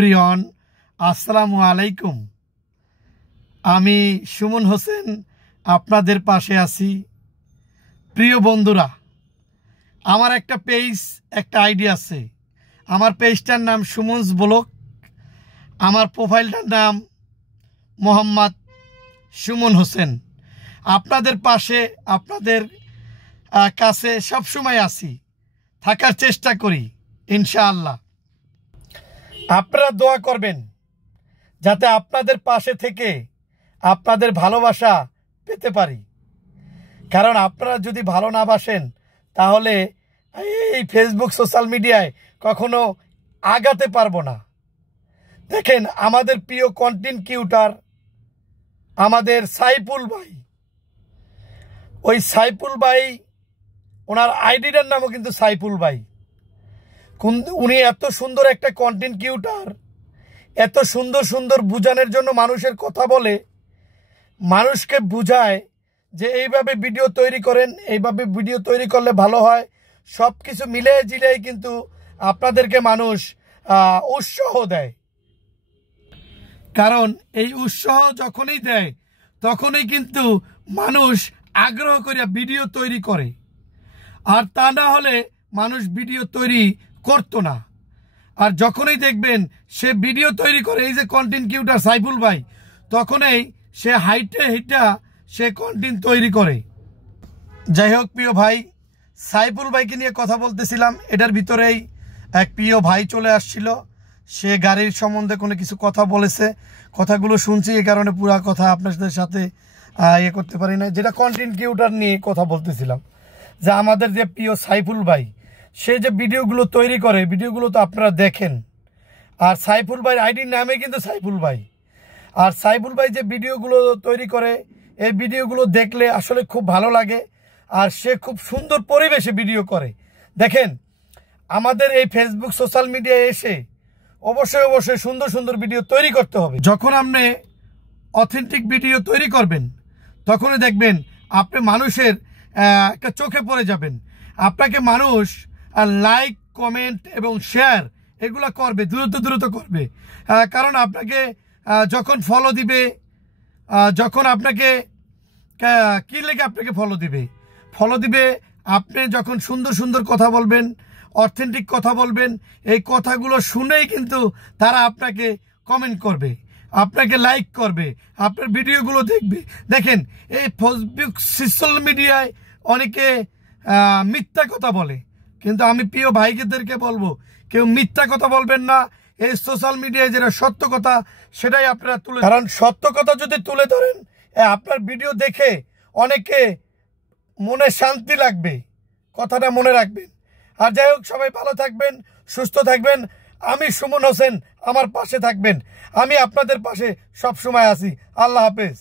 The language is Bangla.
এভরিওয়ান আসসালামু আলাইকুম। আমি সুমন হোসেন আপনাদের পাশে আছি। প্রিয় বন্ধুরা, আমার একটা পেজ, একটা আইডি আছে। আমার পেজটার নাম সুমনস ব্লগ। আমার প্রোফাইলটার নাম মোহাম্মদ সুমন হোসেন। আপনাদের পাশে, আপনাদের কাছে সবসময় আছি, থাকার চেষ্টা করি ইনশাআল্লাহ। আপনারা দোয়া করবেন যাতে আপনাদের পাশে থেকে আপনাদের ভালোবাসা পেতে পারি। কারণ আপনারা যদি ভালো না বাসেন তাহলে এই ফেসবুক সোশ্যাল মিডিয়ায় কখনো আগাতে পারবো না। দেখেন, আমাদের প্রিয় কন্টেন্ট ক্রিয়েটর আমাদের সাইফুল ভাই, ওই সাইফুল ভাই, ওনার আইডিটার নামও কিন্তু সাইফুল ভাই। উনি এত সুন্দর একটা কন্টেন্ট ক্রিয়েটর, এত সুন্দর সুন্দর বুঝানোর জন্য মানুষের কথা বলে, মানুষকে বুঝায় যে এইভাবে ভিডিও তৈরি করেন, এইভাবে ভিডিও তৈরি করলে ভালো হয়। সব কিছু মিলে জিলেই কিন্তু আপনাদেরকে মানুষ উৎসাহ দেয়। কারণ এই উৎসাহ যখনই দেয় তখনই কিন্তু মানুষ আগ্রহ করে ভিডিও তৈরি করে, আর তা না হলে মানুষ ভিডিও তৈরি করতো না। আর যখনই দেখবেন সে ভিডিও তৈরি করে, এই যে কন্টেন্ট ক্রিয়েটর সাইফুল ভাই, তখনই সে হাইটে হিটা সে কন্টেন্ট তৈরি করে। যাই হোক প্রিয় ভাই, সাইফুল ভাইকে নিয়ে কথা বলতেছিলাম, এটার ভিতরেই এক প্রিয় ভাই চলে আসছিল। সে গাড়ির সম্বন্ধে কোনো কিছু কথা বলেছে, কথাগুলো শুনছি, এই কারণে পুরো কথা আপনাদের সাথে ইয়ে করতে পারি না। যেটা কন্টেন্ট ক্রিয়েটর নিয়ে কথা বলতেছিলাম, যে আমাদের যে প্রিয় সাইফুল ভাই, সে যে ভিডিওগুলো তৈরি করে, ভিডিওগুলো তো আপনারা দেখেন। আর সাইফুল ভাইয়ের আইডির নামে কিন্তু সাইফুল ভাই। আর সাইফুল ভাই যে ভিডিওগুলো তৈরি করে, এই ভিডিওগুলো দেখলে আসলে খুব ভালো লাগে। আর সে খুব সুন্দর পরিবেশে ভিডিও করে। দেখেন, আমাদের এই ফেসবুক সোশ্যাল মিডিয়ায় এসে অবশ্যই অবশ্যই সুন্দর সুন্দর ভিডিও তৈরি করতে হবে। যখন আপনি অথেন্টিক ভিডিও তৈরি করবেন, তখনই দেখবেন আপনি মানুষের একটা চোখে পড়ে যাবেন। আপনাকে মানুষ লাইক, কমেন্ট এবং শেয়ার এগুলো করবে, দ্রুত করবে। কারণ আপনাকে যখন ফলো দিবে, যখন আপনাকে কি লেগে আপনাকে ফলো দিবে, আপনি যখন সুন্দর সুন্দর কথা বলবেন, অথেন্টিক কথা বলবেন, এই কথাগুলো শুনেই কিন্তু তারা আপনাকে কমেন্ট করবে, আপনাকে লাইক করবে, আপনার ভিডিওগুলো দেখবে। দেখেন, এই ফেসবুক সোশ্যাল মিডিয়ায় অনেকে মিথ্যা কথা বলে, কিন্তু আমি প্রিয় ভাইদেরকে বলবো, কেউ মিথ্যা কথা বলবেন না। এই সোশ্যাল মিডিয়ায় যেটা সত্য কথা, সেটাই আপনারা কারণ সত্য কথা যদি তুলে ধরেন, আপনার ভিডিও দেখে অনেকে মনে শান্তি লাগবে, কথাটা মনে রাখবেন। আর যাই হোক, সবাই ভালো থাকবেন, সুস্থ থাকবেন। আমি সুমন হোসেন, আমার পাশে থাকবেন। আমি আপনাদের পাশে সব সময় আছি। আল্লাহ হাফেজ।